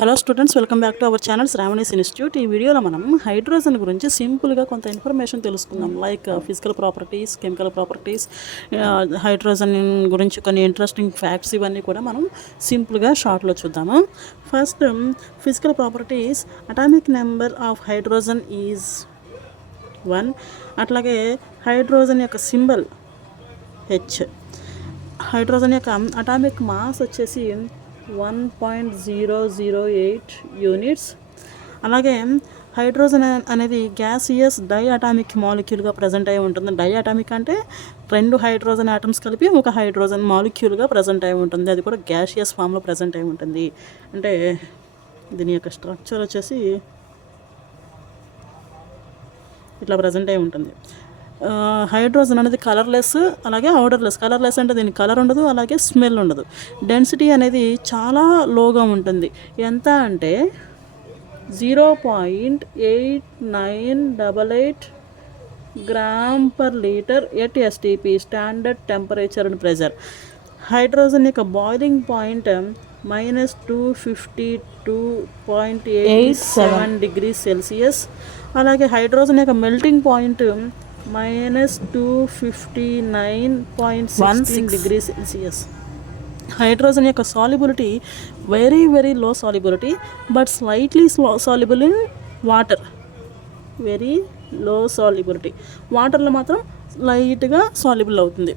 Hello students, welcome back to our channel Sravani's institute. ఈ వీడియోలో మనం హైడ్రోజన్ గురించి సింపుల్గా కొంత ఇన్ఫర్మేషన్ తెలుసుకుందాం. Like physical properties, chemical properties, hydrogen గురించి కొన్ని ఇంట్రెస్టింగ్ ఫ్యాక్ట్స్ ఇవన్నీ కూడా మనం సింపుల్గా షార్ట్లో చూద్దాము. First, physical properties. Atomic number of hydrogen is 1. అట్లాగే హైడ్రోజన్ యొక్క సింబల్ H. హైడ్రోజన్ యొక్క అటామిక్ మాస్ వచ్చేసి 1.008 యూనిట్స్. అలాగే హైడ్రోజన్ అనేది గ్యాసియస్ డై అటామిక్ మాలిక్యూల్గా ప్రజెంట్ అయి ఉంటుంది. డై అటామిక్ అంటే 2 హైడ్రోజన్ ఆటమ్స్ కలిపి ఒక హైడ్రోజన్ మాలిక్యూల్గా ప్రజెంట్ అయి ఉంటుంది. అది కూడా గ్యాసియస్ ఫామ్లో ప్రజెంట్ అయి ఉంటుంది. అంటే దీని యొక్క స్ట్రక్చర్ వచ్చేసి ఇట్లా ప్రజెంట్ అయి ఉంటుంది. హైడ్రోజన్ అనేది కలర్లెస్, అలాగే ఔడర్లెస్. కలర్లెస్ అంటే దీనికి కలర్ ఉండదు, అలాగే స్మెల్ ఉండదు. డెన్సిటీ అనేది చాలా లోగా ఉంటుంది. ఎంత అంటే 0.8988 gram per litre at STP, standard temperature and pressure. Hydrogen యొక్క బాయిలింగ్ పాయింట్ -252.87 డిగ్రీ సెల్సియస్. అలాగే హైడ్రోజన్ యొక్క melting point -259.16 degree Celsius. Hydrogen యొక్క solubility very low solubility, but slightly soluble in water. Very low solubility, వాటర్లో మాత్రం లైట్గా soluble అవుతుంది.